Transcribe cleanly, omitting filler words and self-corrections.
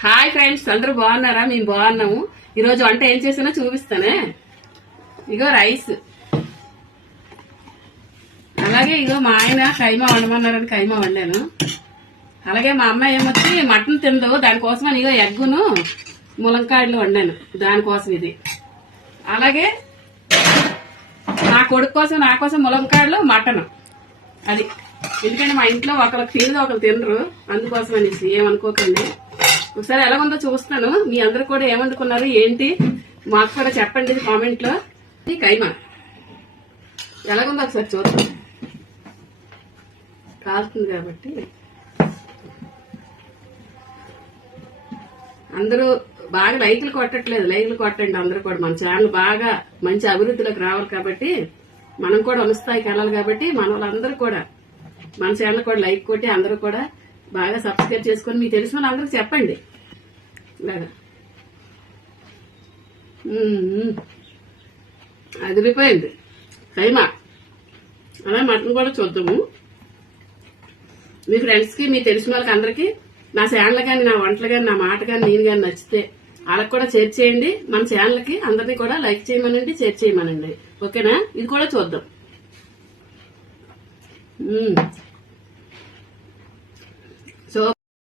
Hi friends, అందరూ బాగున్నారా? మేము బాగున్నాము. ఈరోజు వంట ఏం చేసినా చూపిస్తానే. ఇగో రైస్, అలాగే ఇగో మా ఆయన కైమా వండమన్నారని కైమా వండాను. అలాగే మా అమ్మాయి ఏమొచ్చి మటన్ తిందో దానికోసం అని ఇగో ఎగ్గును ములంకాయలు వండాను దానికోసం ఇది. అలాగే నా కొడుకు కోసం నా కోసం ములంకాయలు మటన్ అది. ఎందుకంటే మా ఇంట్లో ఒకరికి తినదు ఒకరు తినరు, అందుకోసం అనేసి ఏమనుకోకండి. ఒకసారి ఎలా ఉందో చూస్తాను. మీ అందరు కూడా ఏమనుకున్నారు ఏంటి మాకు కూడా చెప్పండి కామెంట్ లో. కైమా ఎలాగుందో ఒకసారి చూద్దాం. కాలుతుంది కాబట్టి అందరూ బాగా లైకులు కొట్టట్లేదు. లైకులు కొట్టండి అందరూ కూడా. మన ఛానల్ బాగా మంచి అభివృద్ధిలోకి రావాలి కాబట్టి, మనం కూడా ఉన్న స్థాయికి వెళ్ళాలి కాబట్టి మన వాళ్ళందరూ కూడా మన ఛానల్ కూడా లైక్ కొట్టి అందరూ కూడా బాగా సబ్స్క్రైబ్ చేసుకొని మీకు తెలిసిన వాళ్ళందరికీ చెప్పండి. ఇలాగా అదిరిపోయింది కైమా. అలా మటన్ కూడా చూద్దాము. మీ ఫ్రెండ్స్ కి మీ తెలిసిన వాళ్ళకి అందరికి నా ఛానల్ కానీ నా వంటలు కానీ నా మాట కానీ నేను కానీ నచ్చితే వాళ్ళకి కూడా షేర్ చేయండి. మన ఛానల్ కి అందరినీ కూడా లైక్ చేయమనండి, షేర్ చేయమనండి. ఓకేనా? ఇది కూడా చూద్దాం.